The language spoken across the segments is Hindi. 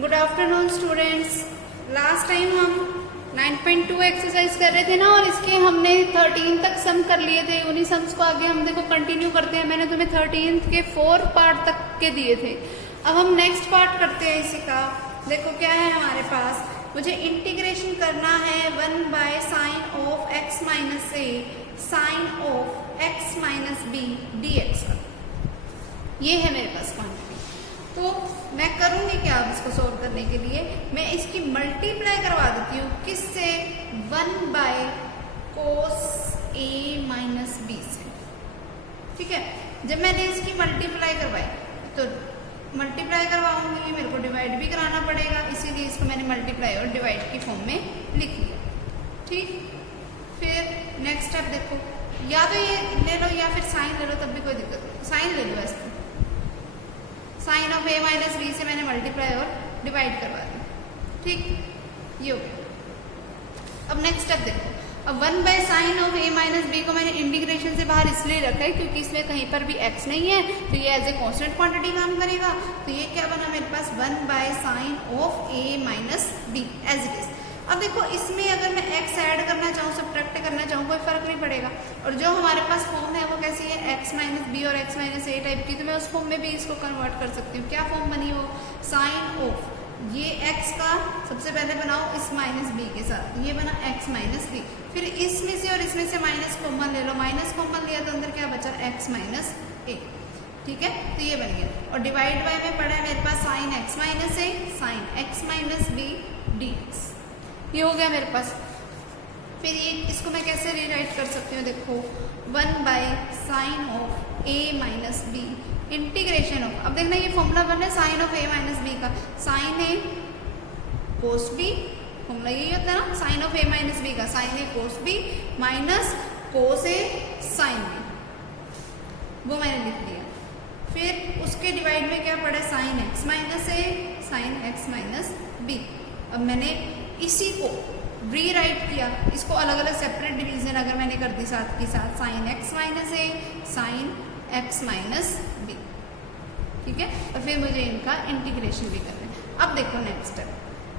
Good afternoon students. Last time हम 9.2 एक्सरसाइज कर रहे थे ना, और इसके हमने 13 तक सम कर लिए थे। उन्हीं सम्स को आगे हम देखो कंटिन्यू करते हैं। मैंने तुम्हें 13 के 4 पार्ट तक के दिए थे। अब हम नेक्स्ट पार्ट करते हैं इसी का। देखो क्या है हमारे पास, मुझे इंटीग्रेशन करना है 1 by sine of x minus A sine of x minus B dx का। ये है मेरे पास क्वांटिटी। तो मैं करूंगी क्या अब इसको सोल्व करने के लिए, मैं इसकी मल्टीप्लाई करवा देती हूँ किससे, 1 by cos a minus B से। ठीक है, जब मैंने इसकी मल्टीप्लाई करवाई तो मल्टीप्लाई करवाऊंगी, मेरे को डिवाइड भी कराना पड़ेगा, इसीलिए इसको मैंने मल्टीप्लाई और डिवाइड की फॉर्म में लिख लिया। ठीक, फिर नेक्स्ट स्टेप देखो, या तो ये ले लो या फिर साइन ले लो, तब भी कोई दिक्कत नहीं। साइन ले लो, ऐसे sine of a minus B से मैंने मल्टीप्लाई और डिवाइड करवा दी। ठीक, ये हो गया। अब नेक्स्ट स्टेप देखो, अब 1 by sine of a minus b को मैंने इंटीग्रेशन से बाहर इसलिए रखा है क्योंकि इसमें कहीं पर भी x नहीं है, तो ये एज ए कांस्टेंट क्वांटिटी काम करेगा। तो ये क्या बना मेरे पास, 1 by sine of a minus b as it is. अब देखो इसमें अगर मैं x ऐड करना चाहूँ, सब्ट्रैक्ट करना चाहूँ, कोई फर्क नहीं पड़ेगा। और जो हमारे पास फॉर्म है वो कैसी है, x माइनस बी और x माइनस ए टाइप की, तो मैं उस फॉर्म में भी इसको कन्वर्ट कर सकती हूँ। क्या फॉर्म बनी वो, साइन ऑफ ये x का सबसे पहले बनाओ इस माइनस बी के साथ, ये बना x माइनस बी। फिर इसमें से और इसमें से माइनस कॉमन ले लो, माइनस कॉमन लिया तो अंदर क्या बचा, x माइनस ए। ठीक है, तो ये बन गया। और डिवाइड बाय में पड़ा है मेरे पास साइन x माइनस ए sine x minus B dx। ये हो गया मेरे पास। फिर ये इसको मैं कैसे रीराइट कर सकती हूँ, देखो 1 by sine of a minus b integration of, अब देखना ये फॉर्मूला बन है sine of a minus b का, sine a cos b, formula यही होता है ना, sine of a minus b का sine a cos b minus cos a sine b, वो मैंने लिख दिया। फिर उसके डिवाइड में क्या पड़ा, साइन x माइनस ए साइन x माइनस बी। अब मैंने इसी को रीराइट किया, इसको अलग अलग सेपरेट डिवीजन अगर मैंने कर दी साथ के साथ, साइन x माइनस ए साइन x माइनस बी। ठीक है, और फिर मुझे इनका इंटीग्रेशन भी करना है। अब देखो next step,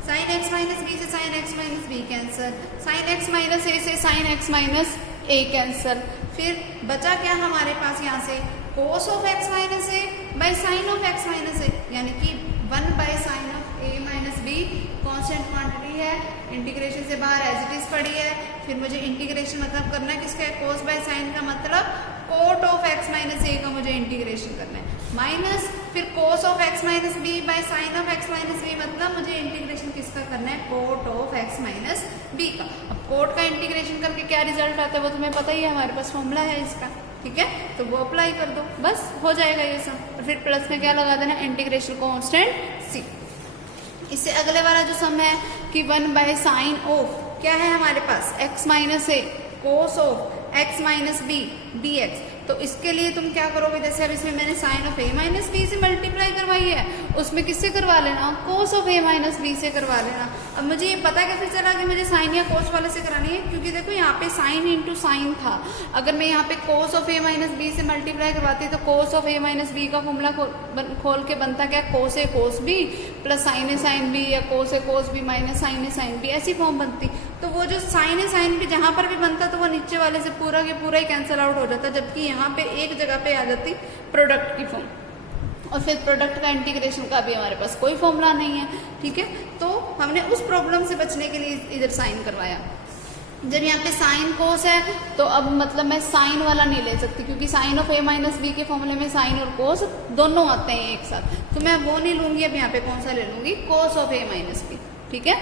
sine x minus B से sine x minus B cancel, sine x minus A से sine x minus A cancel. फिर बचा क्या हमारे पास यहाँ से, cos of x minus A by sine of x minus A, यानी कि 1 by sine of a minus B constant quantity है, इंटीग्रेशन से बाहर एज इट इज पड़ी है। फिर मुझे इंटीग्रेशन मतलब करना है किसका, कोस बाय साइन का मतलब cot of x minus a का मुझे इंटीग्रेशन करना है, माइनस फिर cos of x minus b by sine of x minus b, मतलब मुझे इंटीग्रेशन किसका करना है, cot of x minus b का। अब कोट का इंटीग्रेशन करके क्या रिजल्ट आता है वो तुम्हें पता ही है, हमारे पास फॉर्मूला है इसका। ठीक है, तो वो अप्लाई कर दो, बस हो जाएगा ये सब। और फिर प्लस में क्या लगा देना, इंटीग्रेशन कांस्टेंट सी। इससे अगले वाला जो सम है कि 1 बाय साइन ऑफ क्या है हमारे पास, x minus a cos of x minus B dx। तो इसके लिए तुम क्या करोगे, जैसे अब इसमें मैंने sine of a minus B से मल्टीप्लाई करवाई है, उसमें किससे करवा लेना, cos of a minus B से करवा लेना। अब मुझे ये पता कैसे चला कि मुझे साइन या कोस वाले से करानी है, क्योंकि देखो यहाँ पे साइन इंटू साइन था। अगर मैं यहाँ पे cos of a minus B से मल्टीप्लाई करवाती तो cos of a minus b का फॉर्मूला खोल के बनता क्या, cos a cos b plus sine a sine b, या cos a cos b minus sine a sine b, ऐसी फॉर्म बनती। तो वो जो साइन ए साइन बी जहाँ पर भी बनता तो वो नीचे वाले से पूरा के पूरा ही कैंसिल आउट हो जाता, जबकि यहाँ पे एक जगह पे आ जाती प्रोडक्ट की फॉर्म। और फिर प्रोडक्ट का इंटीग्रेशन का भी हमारे पास कोई फॉर्मूला नहीं है। ठीक है, तो हमने उस प्रॉब्लम से बचने के लिए इधर साइन करवाया। जब यहाँ पे साइन कोस है तो अब मतलब मैं साइन वाला नहीं ले सकती, क्योंकि sine of a minus b के फॉर्मूले में साइन और कोस दोनों आते हैं एक साथ, तो मैं वो नहीं लूंगी। अब यहाँ पे कौन सा ले लूंगी, cos of a minus b. ठीक है,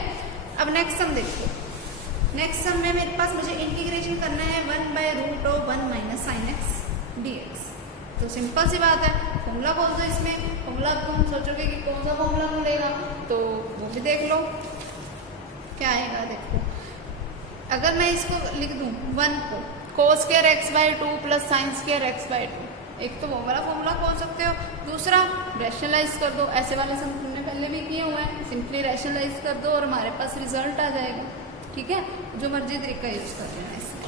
अब नेक्स्ट सम देखो। नेक्स्ट सम में मेरे पास मुझे इंटीग्रेशन करना है 1 by root of 1 minus sine x dx। तो सिंपल सी बात है, फॉर्मूला खोल दो इसमें। फॉर्मूला तो हम सोचोगे कि कौन सा फॉर्मूला मिलेगा, तो वो भी देख लो क्या आएगा। देखो अगर मैं इसको लिख दूं 1 को cos square x by 2 plus sine square x by 2, एक तो वो वाला फॉर्मूला खोल सकते हो, दूसरा रैशनलाइज कर दो। ऐसे वाले सम तुमने पहले भी किए हुए हैं, सिंपली रैशनलाइज कर दो और हमारे पास रिजल्ट आ जाएगा। ठीक है, जो मर्जी तरीका यूज कर लेना इसमें।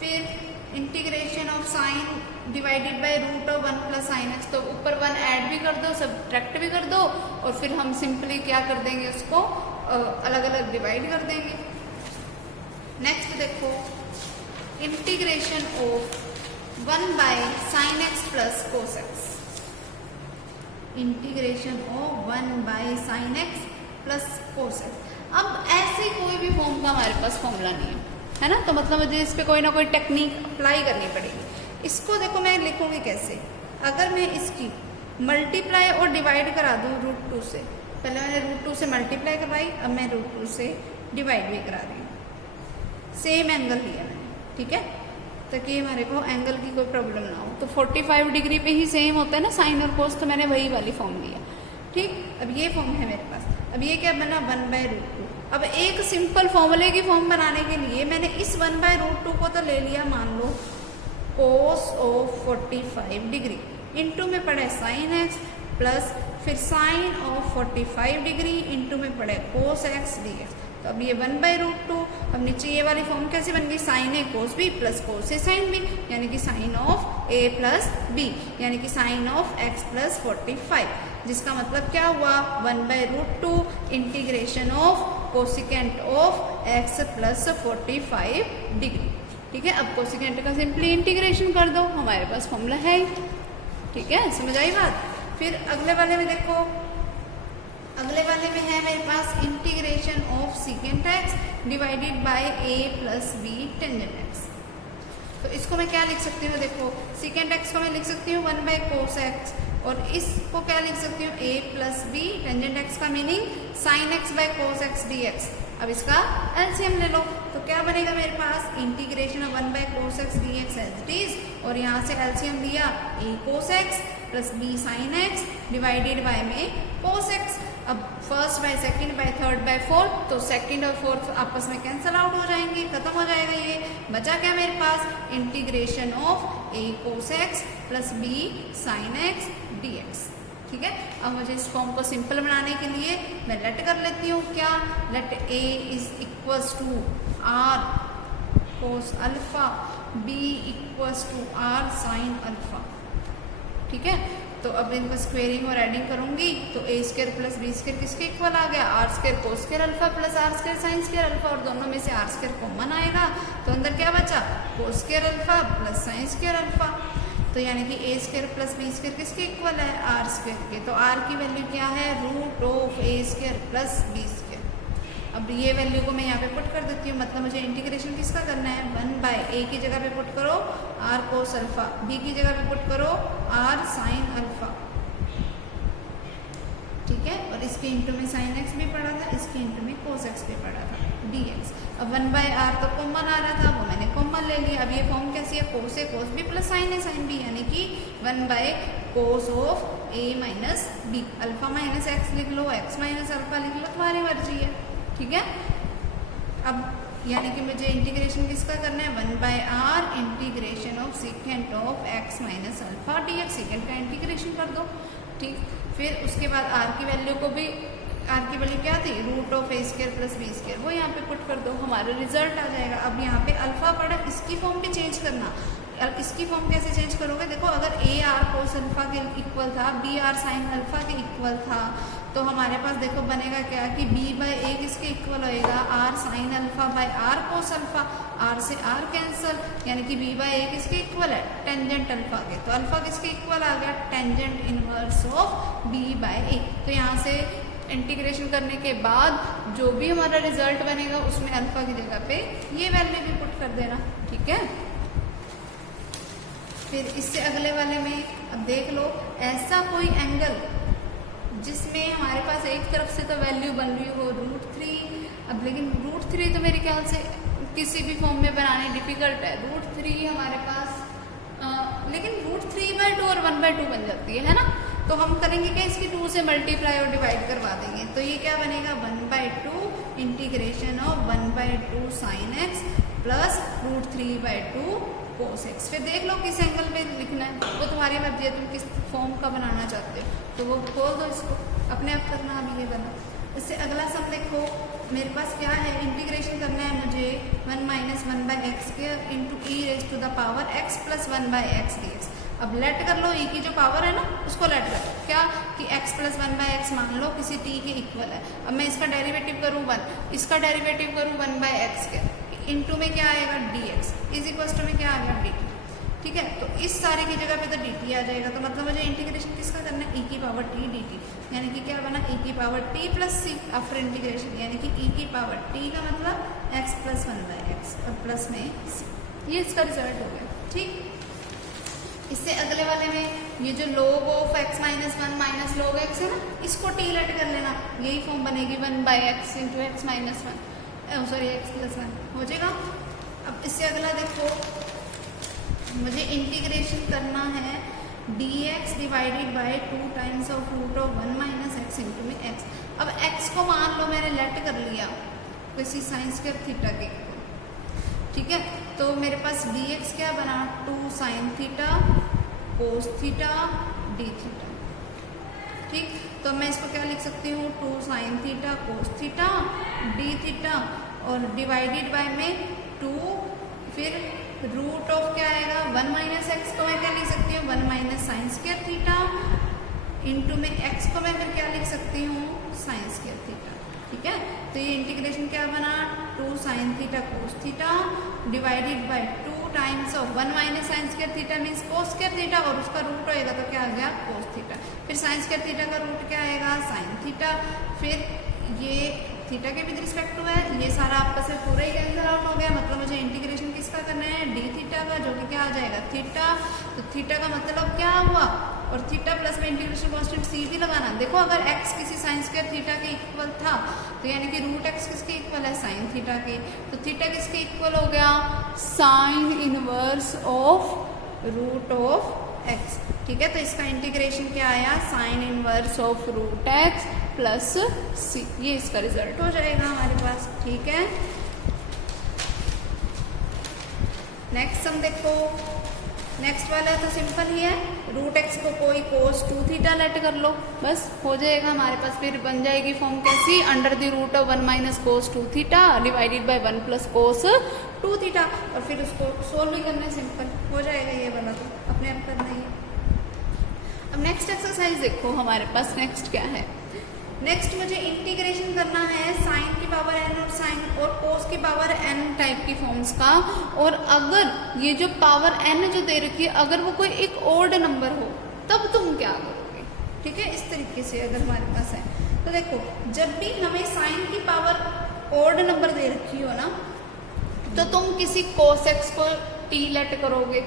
फिर integration of sine divided by root of 1 plus sine x, तो ऊपर 1 ऐड भी कर दो, सब्ट्रैक्ट भी कर दो, और फिर हम सिंपली क्या कर देंगे, उसको अलग अलग डिवाइड कर देंगे। नेक्स्ट देखो, integration of 1 by sine x plus cos x, integration of 1 by sine x plus cos x. अब ऐसे कोई भी फॉर्म का हमारे पास फॉर्मूला नहीं है ना, तो मतलब मुझे इस पर कोई ना कोई टेक्निक अप्लाई करनी पड़ेगी। इसको देखो मैं लिखूंगी कैसे, अगर मैं इसकी मल्टीप्लाई और डिवाइड करा दूँ √2 से, पहले मैंने √2 से मल्टीप्लाई करवाई, अब मैं √2 से डिवाइड भी करा रही हूँ। सेम एंगल लिया मैंने, ठीक है, ताकि हमारे को एंगल की कोई प्रॉब्लम ना हो। तो 45 डिग्री पे ही सेम होता है ना साइन और कोस, तो मैंने वही वाली फॉर्म लिया। ठीक, अब ये फॉर्म है मेरे पास। अब ये क्या बना, 1/√2। अब एक सिंपल फॉर्मूले की फॉर्म बनाने के लिए मैंने इस 1/√2 को तो ले लिया, मान लो कोस ऑफ 45 डिग्री, इंटू में पड़े साइन एक्स, प्लस फिर साइन ऑफ 45 डिग्री, इंटू में पड़े कोस एक्स dx। तो अब ये 1/√2, अब नीचे ये वाली फॉर्म कैसे बन गई, sine a cos b plus cos a sine b, यानी कि sine of a plus b, यानी कि साइन ऑफ एक्स प्लस 45, जिसका मतलब क्या हुआ, 1/√2 integration of cosecant of x plus 45 degree. ठीक है, अब कोसिकेंट का सिंपली इंटीग्रेशन कर दो, हमारे पास फॉर्मूला है। ठीक है, समझ आई बात। फिर अगले वाले में देखो, अगले वाले में है मेरे पास integration of secant x divided by A plus B tangent x. तो इसको मैं क्या लिख सकती हूँ, देखो सीकेंट एक्स को मैं लिख सकती हूँ 1/cos एक्स, और इसको क्या लिख सकती हूँ, a plus B tangent x का meaning sine x by cos x dx। अब इसका एलसीएम ले लो, तो क्या बनेगा मेरे पास, integration of 1/cos x dx as it is, और यहाँ से एलसीएम दिया a cos x plus b sine x divided by में cos एक्स। अब first by second by third by fourth, तो सेकंड और फोर्थ आपस में कैंसल आउट हो जाएंगे, खत्म हो जाएगा। ये बचा क्या मेरे पास, integration of a cos x plus b sine x dx। ठीक है, अब मुझे इस फॉर्म को सिंपल बनाने के लिए मैं लेट कर लेती हूँ, क्या, let a is equals to r cos alpha, b equals to r sine alpha. ठीक है, तो अब इनका स्क्वेयरिंग और एडिंग करूंगी, तो a square plus b square किसके इक्वल आ गया, r square cos square alpha plus r square sine square alpha, और दोनों में से r स्क्वायर कॉमन आएगा, तो अंदर क्या बचा, cos square alpha plus sine square alpha. तो यानी कि a square plus b square किसके इक्वल है, r स्क्वायर के। तो r की वैल्यू क्या है, √a square plus b square. अब ये वैल्यू को मैं यहाँ पे पुट कर देती हूँ, मतलब मुझे इंटीग्रेशन किसका करना है, 1/a की जगह पे पुट करो r कोस अल्फा, b की जगह पे पुट करो r साइन अल्फा। ठीक है, और इसके इंटू में साइन एक्स भी पड़ा था, इसके इंटू में कोस एक्स भी पड़ा था dx। अब 1/r तो कॉमन आ रहा था, वो मैंने कॉमन ले लिया। अब ये फॉर्म कैसी है, cos a cos b plus sine a sine b, यानी कि 1/cos of a minus b. Alpha minus x लिख लो, एक्स माइनस अल्फा लिख लो, तुम्हारी मर्जी है। ठीक है, अब यानी कि मुझे इंटीग्रेशन किसका करना है, 1/r integration of secant of x minus alpha dx। Secant का इंटीग्रेशन कर दो। ठीक, फिर उसके बाद r की वैल्यू को भी, r की वैल्यू क्या थी, √a square plus b square, वो यहाँ पे पुट कर दो, हमारा रिजल्ट आ जाएगा। अब यहाँ पे अल्फा पड़ा, इसकी फॉर्म भी चेंज करना। अब इसकी फॉर्म कैसे चेंज करोगे, देखो अगर a r cos अल्फा के इक्वल था, b r साइन अल्फा के इक्वल था, तो हमारे पास देखो बनेगा क्या कि b/a किसके इक्वल होएगा, r sine alpha by r cos alpha, r से r कैंसल, यानी कि b/a किसके इक्वल है, टेंजेंट अल्फा के। तो अल्फा किसके इक्वल आ गया, टेंजेंट इनवर्स ऑफ b/a। तो यहाँ से इंटीग्रेशन करने के बाद जो भी हमारा रिजल्ट बनेगा उसमें अल्फा की जगह पे ये वैल्यू भी पुट कर देना। ठीक है, फिर इससे अगले वाले में अब देख लो, ऐसा कोई एंगल जिसमें हमारे पास एक तरफ से तो वैल्यू बन रही हो √3, अब लेकिन √3 तो मेरे ख्याल से किसी भी फॉर्म में बनाने डिफिकल्ट है। √3 हमारे पास लेकिन √3/2 और 1/2 बन जाती है ना, तो हम करेंगे क्या, इसकी 2 से मल्टीप्लाई और डिवाइड करवा देंगे। तो ये क्या बनेगा, 1/2 integration of 1/2 sine x plus √3/2 cos x. फिर देख लो किस एंगल पे लिखना है, वो तुम्हारी मर्जी है, तुम किस फॉर्म का बनाना चाहते हो, तो वो खोल दो इसको, अपने आप करना। अभी ये बना, इससे अगला सम देखो, मेरे पास क्या है, इंटीग्रेशन करना है मुझे 1 minus 1/x² into e raise to the power x plus 1/x dx। अब लेट कर लो, e की जो पावर है ना उसको लेट कर लो, क्या कि x प्लस 1/x मान लो किसी t के इक्वल है। अब मैं इसका डेरिवेटिव करूँ 1, इसका डेरिवेटिव करूँ 1/x के, इंटू में क्या आएगा dx इज इक्वल टू में क्या आएगा dt। ठीक है, तो इस सारे की जगह पे तो dt आ जाएगा, तो मतलब मुझे इंटीग्रेशन किसका करना है, e की पावर t dt, यानी कि क्या बना e की power t plus c after integration, यानी कि e की पावर t का मतलब x प्लस 1/x और प्लस में c, ये इसका रिजल्ट हो गया। ठीक, इससे अगले वाले में ये जो log of x minus 1 minus log x है ना, इसको t लेट कर लेना, यही फॉर्म बनेगी 1/x into x minus 1, sorry x plus 1 हो जाएगा। अब इससे अगला देखो, मुझे इंटीग्रेशन करना है dx divided by 2 times of root of 1 minus x into में x। अब x को मान लो मैंने लेट कर लिया किसी साइन स्क्वायर थीटा के, ठीक है, तो मेरे पास dx क्या बना 2 sine theta cos theta D theta. ठीक, तो मैं इसको क्या लिख सकती हूँ 2 sine theta cos theta D theta और डिवाइडेड बाय में 2, फिर रूट ऑफ क्या आएगा 1 माइनस एक्स को मैं क्या लिख सकती हूँ 1 minus sine square theta into में x को मैं फिर क्या लिख सकती हूँ साइन स्क्वायर थीटा। ठीक है, तो ये इंटीग्रेशन क्या बना 2 sine theta cos theta divided by 2 times of 1 minus sine square theta means cos square theta और उसका रूट होएगा तो क्या आ गया कोस थीटा, फिर साइन स्क्वायर थीटा का रूट क्या आएगा साइन थीटा, फिर ये थीटा के विद रिस्पेक्ट टू है, ये सारा आपस में पूरा ही कैंसिल आउट हो गया, मतलब मुझे इंटीग्रेशन किसका करना है डी थीटा का, जो कि क्या आ जाएगा थीटा। तो थीटा का मतलब क्या हुआ, और थीटा प्लस में इंटीग्रेशन कांस्टेंट सी भी लगाना। देखो अगर x किसी साइन स्क्वायर थीटा के इक्वल था तो यानी कि रूट x किसके इक्वल है साइन थीटा के, तो थीटा किसके इक्वल हो गया sine inverse of root of x। ठीक है, तो इसका इंटीग्रेशन क्या आया sine inverse of root x plus C, ये इसका रिजल्ट हो जाएगा हमारे पास। ठीक है, नेक्स्ट सम देखो, नेक्स्ट वाला तो सिंपल ही है, रूट एक्स को कोई कोस 2 थीटा लेट कर लो, बस हो जाएगा हमारे पास, फिर बन जाएगी फॉर्म कैसी under the root of 1 minus cos 2 theta divided by 1 plus cos 2 theta, और फिर उसको सोल्व भी करना है, सिंपल हो जाएगा ये वाला, तो अपने आप करना ही है। अब नेक्स्ट एक्सरसाइज देखो हमारे पास नेक्स्ट क्या है, नेक्स्ट मुझे इंटीग्रेशन करना है साइन की पावर n और साइन और कोस की पावर n टाइप की फॉर्म्स का, और अगर ये जो पावर n जो दे रखी है अगर वो कोई एक ओड नंबर हो तब तुम क्या करोगे। ठीक है, इस तरीके से अगर हमारे पास है तो देखो, जब भी हमें साइन की पावर ओड नंबर दे रखी हो ना तो तुम किसी कोस एक्स को t लेट करोगे,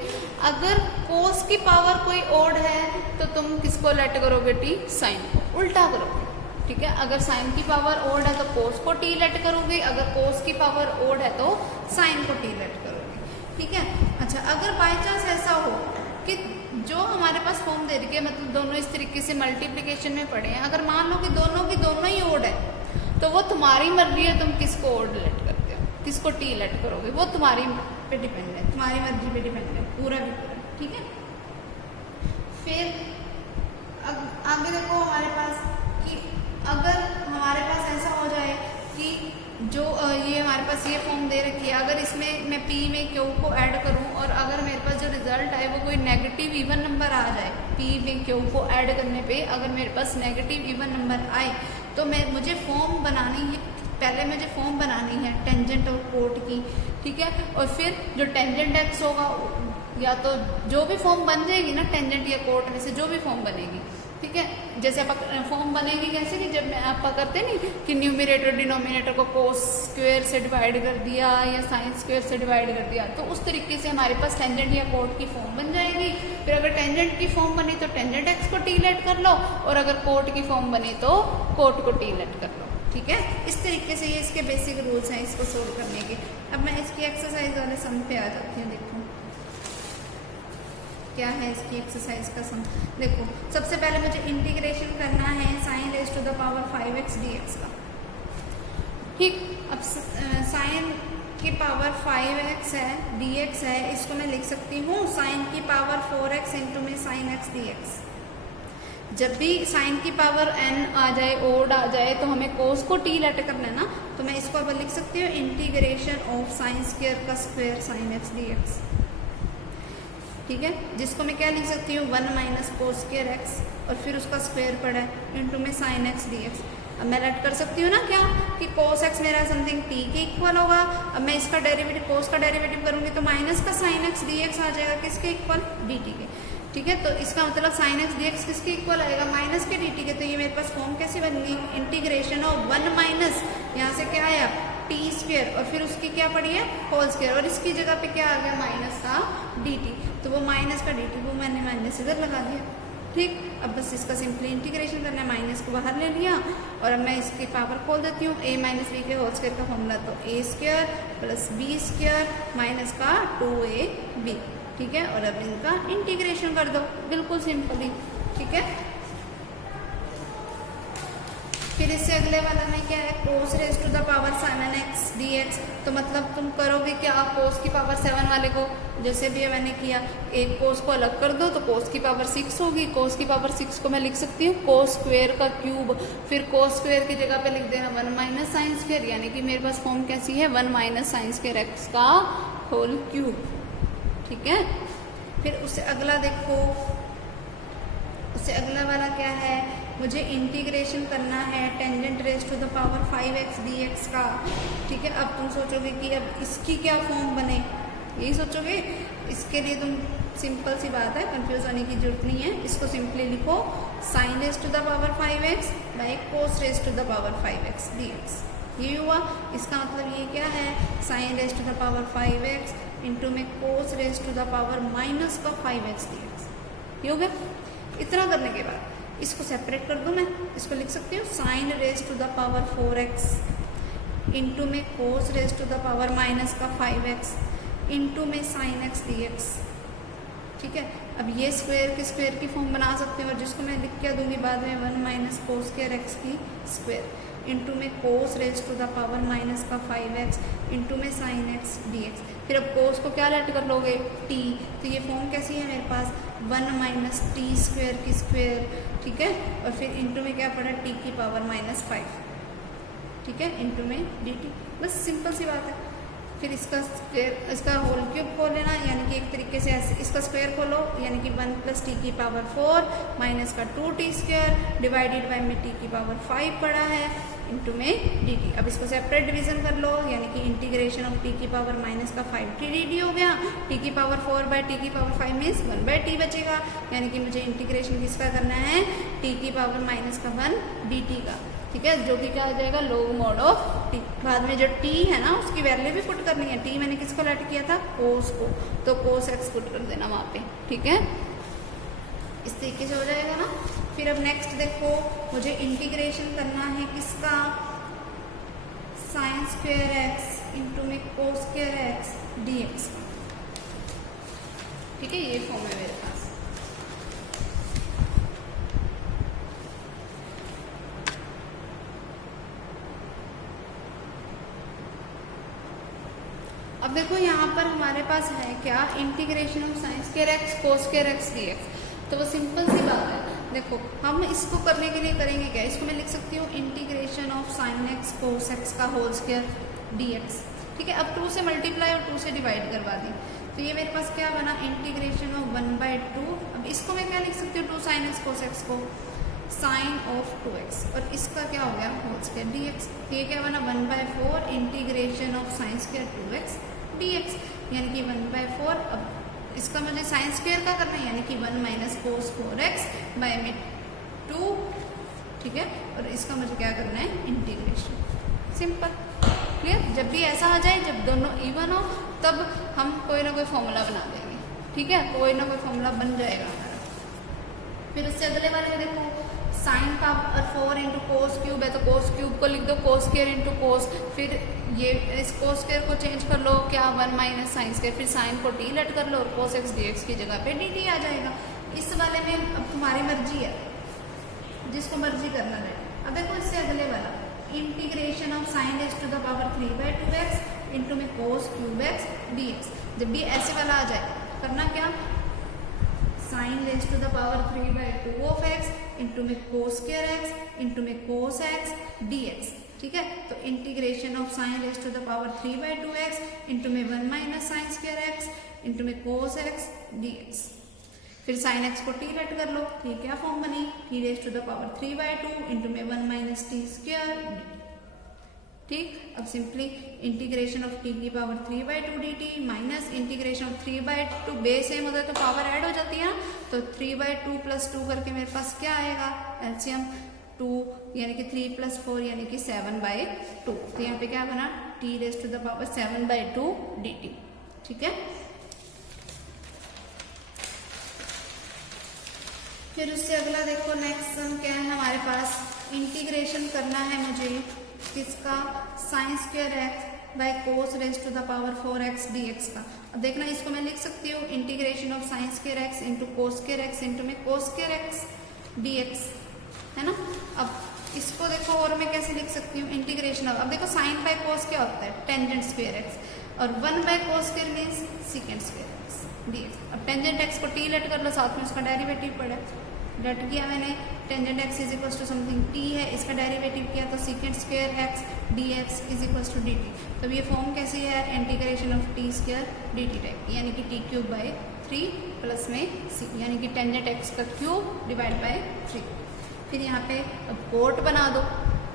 अगर कोस की पावर कोई ओड है तो तुम किसको लेट करोगे t साइन को, उल्टा करोगे। ठीक है, अगर साइन की पावर ओड है तो कोस को t लेट करोगे, अगर कोस की पावर ओड है तो साइन को t लेट करोगे। ठीक है, अच्छा अगर बाय चांस ऐसा हो कि जो हमारे पास फॉर्म दे रखी है मतलब दोनों इस तरीके से मल्टीप्लिकेशन में पड़े हैं, अगर मान लो कि दोनों की दोनों ही ओड है तो वो तुम्हारी मर्जी है, तुम किसको ओड लेट करते हो, किसको t लेट करोगे, वो तुम्हारी पे डिपेंड है, तुम्हारी मर्जी पे डिपेंड है पूरा भी पूरा। ठीक है, फिर आगे देखो हमारे पास कि अगर हमारे पास ऐसा हो जाए कि जो ये हमारे पास ये फॉर्म दे रखी है, अगर इसमें मैं p में q को ऐड करूं और अगर मेरे पास जो रिजल्ट आए वो कोई नेगेटिव इवन नंबर आ जाए, p में q को ऐड करने पे अगर मेरे पास नेगेटिव इवन नंबर आए तो मुझे फॉर्म बनानी है, पहले मुझे फॉर्म बनानी है टेंजेंट और कोट की। ठीक है, और फिर जो टेंजेंट x होगा या तो जो भी फॉर्म बन जाएगी ना टेंजेंट या कोट में से जो भी फॉर्म बनेगी। ठीक है, जैसे फॉर्म बनेगी कैसे कि जब आप करते नहीं कि न्यूमरेटर डिनोमिनेटर को कोस स्क्वायर से डिवाइड कर दिया या साइन स्क्वायर से डिवाइड कर दिया, तो उस तरीके से हमारे पास टेंजेंट या कोट की फॉर्म बन जाएगी। फिर अगर टेंजेंट की फॉर्म बनी तो टेंजेंट एक्स को टी लेट कर लो, और अगर कोट की फॉर्म बनी तो कोट को टी लेट कर लो। ठीक है, इस तरीके से ये इसके बेसिक रूल्स हैं इसको सोल्व करने के। अब मैं इसकी एक्सरसाइज वाले सम पे आ जाती हूँ। देखो क्या है इसकी एक्सरसाइज का सम। देखो सबसे पहले मुझे इंटीग्रेशन करना है sine raise to the power 5x dx का। ठीक, अब साइन की पावर 5x है, dx है, इसको मैं लिख सकती हूँ साइन की पावर 4x इंटू में साइन x dx। जब भी साइन की पावर n आ जाए, ओड आ जाए, तो हमें कोस को t लेट करना है ना, तो मैं इसको अब लिख सकती हूँ इंटीग्रेशन ऑफ साइन स्क्वायर का स्क्वायर साइन x dx, ठीक है, जिसको मैं क्या लिख सकती हूँ 1 माइनस कोस स्क्वायर एक्स और फिर उसका स्क्वायर पड़ा है इंटू में साइन एक्स dx। अब मैं लेट कर सकती हूँ ना क्या कि कोस एक्स मेरा समथिंग t के इक्वल होगा। अब मैं इसका डेरिवेटिव, कोस का डेरिवेटिव करूंगी तो माइनस का साइन एक्स dx आ जाएगा किसके इक्वल, dt के, ठीक है। तो इसका मतलब साइन एक्स dx किसके इक्वल आएगा, माइनस के dt के। तो ये मेरे पास फॉर्म कैसी बन गई, इंटीग्रेशन ऑफ 1 माइनस यहाँ से क्या आया टी स्क्वायर और फिर उसकी क्या पड़ी है होल स्क्वायर और इसकी जगह पे क्या आ गया माइनस का dt। तो वो माइनस का dt वो मैंने माइनस इधर लगा दिया, ठीक। अब बस इसका सिंपली इंटीग्रेशन करना है, माइनस को बाहर ले लिया और अब मैं इसकी पावर खोल देती हूँ, a माइनस बी के होल स्क्वायर का फॉर्मूला, तो a square plus b square minus का 2ab, ठीक है। और अब इनका इंटीग्रेशन कर दो बिल्कुल सिंपली, ठीक है। फिर इससे अगले वाला में क्या है cos raise to the power 7x dx। तो मतलब तुम करोगे क्या, कोस की पावर 7 वाले को जैसे भी मैंने किया, एक कोस को अलग कर दो तो कोस की पावर 6 होगी। कोस की पावर 6 को मैं लिख सकती हूँ कोस स्क्वायर का क्यूब, फिर कोस स्क्वायर की जगह पे लिख देना 1 माइनस साइन स्क्वायर, यानी कि मेरे पास फॉर्म कैसी है 1 माइनस साइन स्क्वायर एक्स का होल क्यूब, ठीक है। फिर उससे अगला देखो, उससे अगला वाला क्या है, मुझे इंटीग्रेशन करना है tangent raise to the power 5x dx का, ठीक है। अब तुम सोचोगे कि अब इसकी क्या फॉर्म बने, यही सोचोगे। इसके लिए तुम सिंपल सी बात है, कंफ्यूज होने की जरूरत नहीं है। इसको सिंपली लिखो sine raise to the power 5x by cos raise to the power 5x dx। ये हुआ, इसका मतलब ये क्या है sine raise to the power 5x into में cos raise to the power minus का 5x dx। ये हो गया। इतना करने के बाद इसको सेपरेट कर दूं, मैं इसको लिख सकती हूँ sine raise to the power 4x into में cos raise to the power minus का 5x इंटू में साइन x dx, ठीक है। अब ये स्क्वायर की स्क्वायर की फॉर्म बना सकते हैं और जिसको मैं लिख क्या दूंगी बाद में 1 माइनस कोस स्क्वायर एक्स की स्क्वायर इंटू में cos raise to the power minus का 5x इंटू में साइन x dx। फिर अब कोस को क्या लेट कर लोगे t, तो ये फॉर्म कैसी है मेरे पास 1 माइनस टी स्क्वायर की स्क्वायर, ठीक है। और फिर इंटू में क्या पड़ा t की पावर माइनस 5, ठीक है, इंटू में dt। बस सिंपल सी बात है। फिर इसका स्क्वायर, इसका होल क्यूब खोल लेना, यानी कि एक तरीके से ऐसे इसका स्क्वायर खोलो, यानी कि 1 प्लस टी की पावर 4 माइनस का 2t स्क्वायर डिवाइडेड बाई में टी की पावर 5 पड़ा है इंटू में dt। अब इसको सेपरेट डिवीजन कर लो, यानी कि इंटीग्रेशन ऑफ टी की पावर माइनस का 5t dt हो गया। t की पावर 4 बाई टी की पावर 5 मीन्स 1 बाई टी बचेगा, यानी कि मुझे इंटीग्रेशन किसका करना है t की पावर माइनस का 1 dt का, ठीक है, जो कि क्या आ जाएगा लॉग मॉड ऑफ t। बाद में जो t है ना उसकी वैल्यू भी पुट करनी है। t मैंने किसको लेट किया था कोस को, तो कोस x पुट कर देना वहाँ पे, ठीक है। इस तरीके से हो जाएगा ना। फिर अब नेक्स्ट देखो, मुझे इंटीग्रेशन करना है किसका साइन स्क्वायर x इंटू में कोस स्क्वायर x dx, ठीक है। ये फॉर्म है मेरे पास। अब देखो यहाँ पर हमारे पास है क्या integration of sine square x cos square x dx। तो वो सिंपल सी बात है। देखो हम इसको करने के लिए करेंगे क्या, इसको मैं लिख सकती हूँ integration of sine x cos x का होल स्क्वायर dx, ठीक है। अब 2 से मल्टीप्लाई और 2 से डिवाइड करवा दी, तो ये मेरे पास क्या बना इंटीग्रेशन ऑफ 1/2। अब इसको मैं क्या लिख सकती हूँ 2 साइन एक्स कोस एक्स को साइन ऑफ 2x और इसका क्या हो गया होल स्क्वायर dx। ये क्या बना 1/4 integration of sine square 2x dx, यानी कि 1/4। अब इसका मुझे साइन स्क्वायर का करना है, यानी कि 1 माइनस कोस 4x बाय में 2, ठीक है। और इसका मुझे क्या करना है इंटीग्रेशन, सिंपल क्लियर। जब भी ऐसा आ जाए जब दोनों इवन हो तब हम कोई ना कोई फॉर्मूला बना देंगे, ठीक है, कोई ना कोई फॉर्मूला बन जाएगा हमारा। फिर उससे अगले वाले में देखो sine power 4 into cos cube है, तो कोस क्यूब को लिख दो कोस स्क्वायर इंटू कोस। फिर ये इस कोस स्क्वायर को चेंज कर लो क्या 1 माइनस साइन स्क्वायर, फिर साइन को टी लेट कर लो और कोस एक्स dx की जगह पे dt आ जाएगा। इस वाले में अब तुम्हारी मर्जी है, जिसको मर्जी करना है। अब देखो इससे अगले वाला integration of sine raise to the power 3/2x into में कोस क्यूब एक्स dx। जब भी ऐसे वाला आ जाए करना क्या sine raise to the power 3/2 of x into में कोस स्क्वायर एक्स इंटू में कोस एक्स dx। ठीक है, तो integration of sine raise to the power 3/2x into में 1 minus sine square x into में कोस एक्स dx। फिर साइन एक्स को t लेट कर लो, ये क्या फॉर्म बनी, t raise to the power 3/2 into में 1 माइनस टी स्क्वायर dt। ठीक, अब सिंपली इंटीग्रेशन ऑफ t की power 3/2 dt minus integration of 3/2, base same होता है तो पावर ऐड हो जाती है ना, तो 3/2 + 2 करके मेरे पास क्या आएगा, एलसीएम 2 यानी कि 3 + 4 यानी कि 7/2। तो यहाँ पे क्या बना, t raise to the power 7/2 dt। ठीक है, फिर उससे अगला देखो नेक्स्ट सम क्या है हमारे पास, इंटीग्रेशन करना है मुझे किसका, sine square x by cos raise to the power 4x dx का। अब देखना इसको मैं लिख सकती हूँ integration of sine square x into cos square x into में कोस स्क्वायर एक्स dx, है ना। अब इसको देखो और मैं कैसे लिख सकती हूँ, इंटीग्रेशन ऑफ, अब देखो साइन बाय कोस क्या होता है, टेंजेंट स्क्वायर एक्स, और 1 by cos square means secant square x dx। अब टेंजेंट एक्स को t लेट कर लो, साथ में उसका डेरिवेटिव पड़ा, लेट किया मैंने, tangent x is equal to something t है, इसका डेरिवेटिव किया तो secant square x dx is equal to dt। तो ये फॉर्म कैसी है, integration of t square dt type, यानी कि t³ / 3 प्लस में c, यानी कि टेंजेंट एक्स का क्यूब डिवाइड बाय 3। फिर यहाँ पे अब कोट बना दो,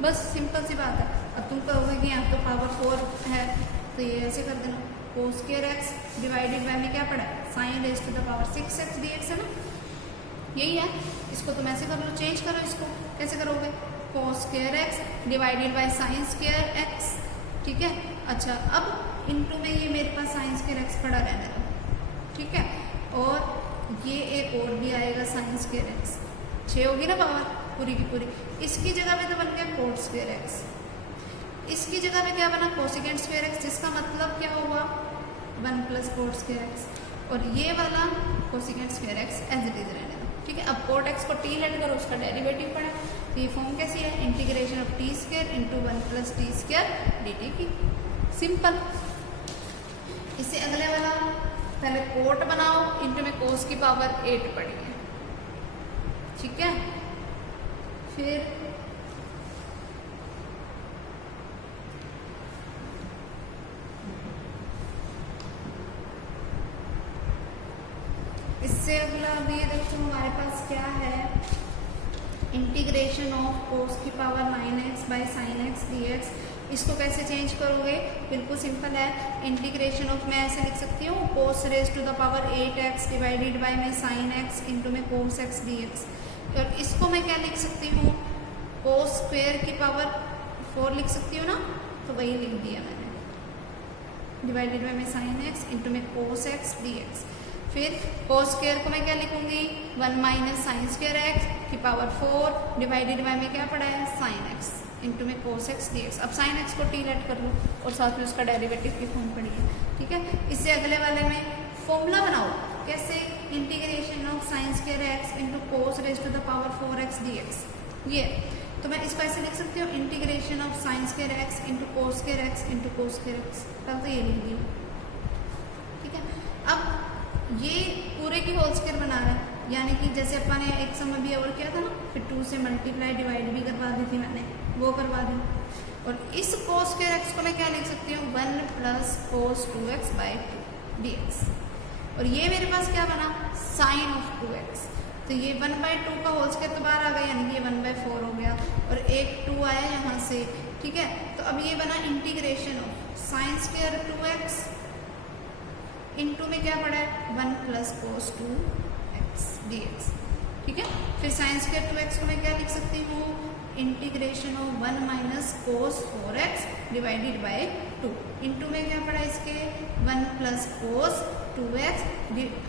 बस सिंपल सी बात है। अब तुम कहोगे कि यहाँ तो पावर 4 है, तो ये ऐसे कर देना, cos square x divided by में क्या पड़ा है, sine raise to the power 6x dx है ना, यही है। इसको तुम ऐसे कर लो, चेंज करो, इसको कैसे करोगे, कोस square x divided by sine square x. ठीक है, अच्छा अब इनटू में ये मेरे पास साइन स्क्वायर एक्स पड़ा रहने दो। ठीक है, और ये एक और भी आएगा साइन स्क्वायर एक्स, 6 होगी ना पावर पूरी की पूरी, इसकी जगह पे तो बन गया कोट स्क्वायर एक्स, इसकी जगह पे क्या बना, कोसिकेंट स्क्वायर एक्स, जिसका मतलब क्या हुआ 1 + कोट स्क्वायर एक्स, और ये वाला cosecant square x as it is रहने दो। ठीक है, अब कोट एक्स को t लेट करो, उसका डेरिवेटिव पड़ा, तो ये फॉर्म कैसी है, integration of t square into 1 + t square dt की, सिंपल। इससे अगले वाला, पहले कोट बनाओ, इंटू में कोस की पावर 8 पड़ी है। ठीक है, फिर इससे अगला अब ये देखो हमारे पास क्या है, इंटीग्रेशन ऑफ कोस की power 9x by sine x dx। इसको कैसे चेंज करोगे, बिल्कुल सिंपल है, इंटीग्रेशन ऑफ मैं ऐसे लिख सकती हूँ, cos raise to the power 8x divided by में साइन एक्स इंटू में कोस एक्स dx। और इसको मैं क्या लिख सकती हूँ, कोस स्क्वायर की पावर 4 लिख सकती हूँ ना, तो वही लिख दिया मैंने, डिवाइडेड बाय में साइन एक्स इंटू में कोस एक्स dx। फिर कोस स्क्वायर को मैं क्या लिखूंगी, 1 माइनस साइन स्क्वायर एक्स की पावर 4 डिवाइडेड बाय में क्या पड़ा है, साइन एक्स इंटू में कोस एक्स dx। अब साइन एक्स को t लेट कर लो, और साथ में उसका डेरिवेटिव की फॉर्म पड़ी है। ठीक है, इससे अगले वाले में फॉर्मूला बनाओ, कैसे, integration of sine square x into cos raise to the power 4x dx। ये तो मैं इसको ऐसे लिख सकती हूँ, integration of sine square x into cos square x into cos square x, कल तो ये लिख दिया। ठीक है, अब ये पूरे की होल स्क्वायर बना रहा है, यानी कि जैसे अपन ने एक समय भी और किया था ना, फिर 2 से मल्टीप्लाई डिवाइड भी करवा दी थी मैंने, वो करवा दी। और इस कोस स्क्वायर एक्स को मैं क्या लिख सकती हूँ, 1 + cos 2x बाय 2 dx। और ये मेरे पास क्या बना, साइन ऑफ 2x, तो ये 1/2 का होल स्क्वायर तो बाहर आ गया, यानी कि ये 1/4 हो गया, और एक 2 आया यहाँ से। ठीक है, तो अब ये बना integration of sine square 2x into में क्या पड़ा है, 1 + cos 2x dx। ठीक है, फिर साइन स्क्वायर 2x को मैं क्या लिख सकती हूँ, integration of 1 minus cos 4x divided by 2 into में क्या पड़ा इसके, 1 + cos 2x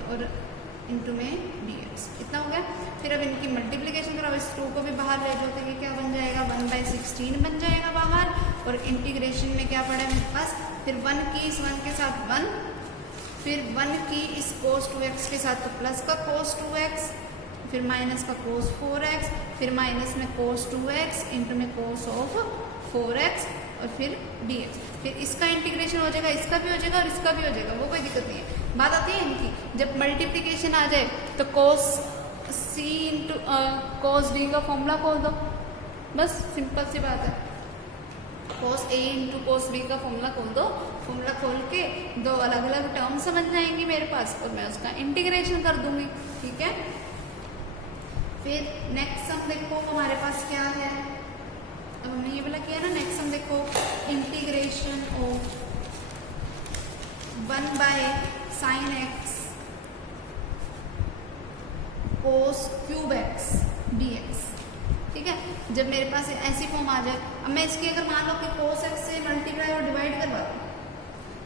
और इंटू में dx। इतना हो गया। फिर अब इनकी मल्टीप्लिकेशन करो, इस 2 को भी बाहर ले जाओ तो ये क्या बन जाएगा, 1/16 बन जाएगा बाहर, और इंटीग्रेशन में क्या पड़ा है मेरे पास, फिर 1 की इस 1 के साथ 1, फिर 1 की इस cos 2x के साथ तो प्लस का cos 2x, फिर माइनस का cos 4x, फिर माइनस में cos 2x इंटू में cos ऑफ 4x और फिर dx। फिर इसका इंटीग्रेशन हो जाएगा, इसका भी हो जाएगा और इसका भी हो जाएगा, वो कोई दिक्कत नहीं है। बात आती है इनकी, जब मल्टीप्लिकेशन आ जाए तो cos सी इंटू कॉस डी का फॉर्मूला खोल दो, बस सिंपल सी बात है। Cos A into cos B का फॉर्मूला खोल दो, फॉर्मूला खोल के दो अलग अलग टर्म समझ जाएंगी मेरे पास और मैं उसका इंटीग्रेशन कर दूंगी, ठीक है। फिर नेक्स्ट सम देखो हमारे पास क्या है, अब हमने ये वाला किया ना, नेक्स्ट सम देखो integration of 1 by sine x cos cube x dx, ठीक है। जब मेरे पास ऐसी फॉर्म आ जाए, अब मैं इसकी अगर मान लो कि कोस एक्स से मल्टीप्लाई और डिवाइड करवा दूँ,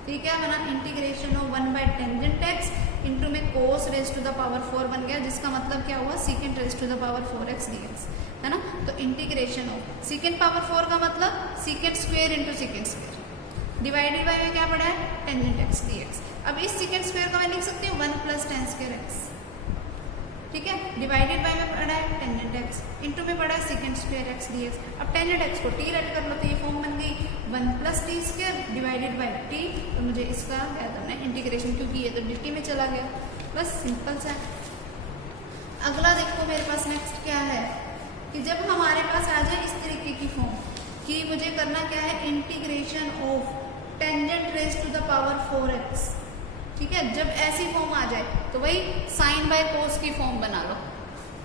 ठीक है, बना integration of 1 by tangent x into में cos raise to the power 4 बन गया, जिसका मतलब क्या हुआ secant raise to the power 4x dx, है ना। तो इंटीग्रेशन ऑफ सीकेंट पावर 4 का मतलब secant square into secant square divided by में क्या पड़ा है टेंजेंट एक्स dx। अब इस सीकेंट स्क्वायर का मैं लिख सकती हूँ 1 प्लस टेन स्क्वायर एक्स, ठीक है, डिवाइडेड बाय में पड़ा है टेंजेंट एक्स इंटू में पड़ा है सीकेंट स्क्वायर एक्स dx। अब टेंजेंट एक्स को टी रेड कर लो तो ये फॉर्म बन गई 1 plus T square divided by T, तो मुझे इसका क्या करना है इंटीग्रेशन, क्योंकि ये तो dt में चला गया, बस सिंपल सा है। अगला देखो मेरे पास नेक्स्ट क्या है कि जब हमारे पास आ जाए इस तरीके की फॉर्म कि मुझे करना क्या है integration of tangent raise to the power 4x, ठीक है। जब ऐसी फॉर्म आ जाए तो वही साइन बाय कोस की फॉर्म बना लो,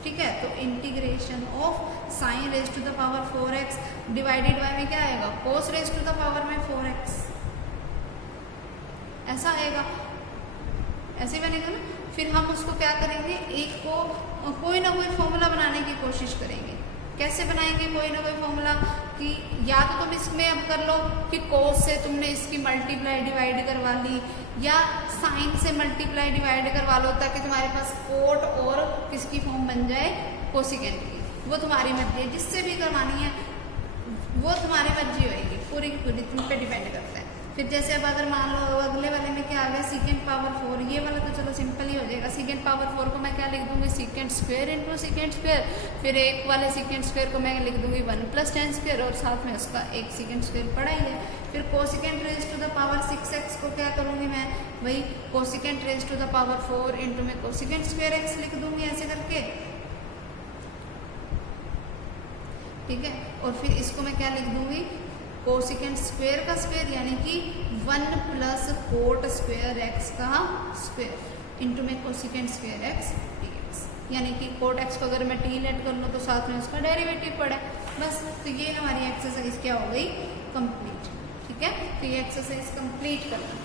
ठीक है। तो integration of sine raise to the power 4x divided by में क्या आएगा cos raise to the power में 4x, ऐसा आएगा, ऐसे बनेगा ना। फिर हम उसको क्या करेंगे, एक को कोई ना कोई फॉर्मूला बनाने की कोशिश करेंगे। कैसे बनाएंगे कोई ना कोई फॉर्मूला कि या तो तुम इसमें अब कर लो कि कोस से तुमने इसकी मल्टीप्लाई डिवाइड करवा ली, या साइन से मल्टीप्लाई डिवाइड करवा लो, ताकि तुम्हारे पास कोट और किसकी फॉर्म बन जाए कोसिकेंट की। वो तुम्हारी मर्जी है, जिससे भी करवानी है वो तुम्हारी मर्जी होगी, पूरी की पूरी तुम पे डिपेंड करता है। फिर जैसे अब अगर मान लो अगले वाले में क्या आ गया सीकेंट पावर 4, ये वाला तो चलो सिंपल ही हो जाएगा। सीकेंट पावर 4 को मैं क्या लिख दूंगी secant square into secant square, फिर एक वाले सीकेंट स्क्वायर को मैं लिख दूंगी 1 प्लस टेन स्क्वायर और साथ में उसका एक सीकेंट स्क्वायर पड़ा ही है। फिर cosecant raise to the power 6x को क्या करूंगी मैं, वही cosecant raise to the power 4 into में कोसिकेंट स्क्वायर x लिख दूंगी ऐसे करके, ठीक है। और फिर इसको मैं क्या लिख दूंगी कोसिकेंट स्क्वायर का स्क्वायर यानी कि 1 प्लस कोट स्क्वायर x का स्क्वायर इंटू में कोसिकेंट स्क्वायर x dx, यानी कि कोट x को अगर मैं t लेट कर लूँ तो साथ में उसका डेरिवेटिव पड़ा, बस। तो ये हमारी एक्सरसाइज क्या हो गई कंप्लीट, ठीक है। तो ये एक्सरसाइज कंप्लीट करना।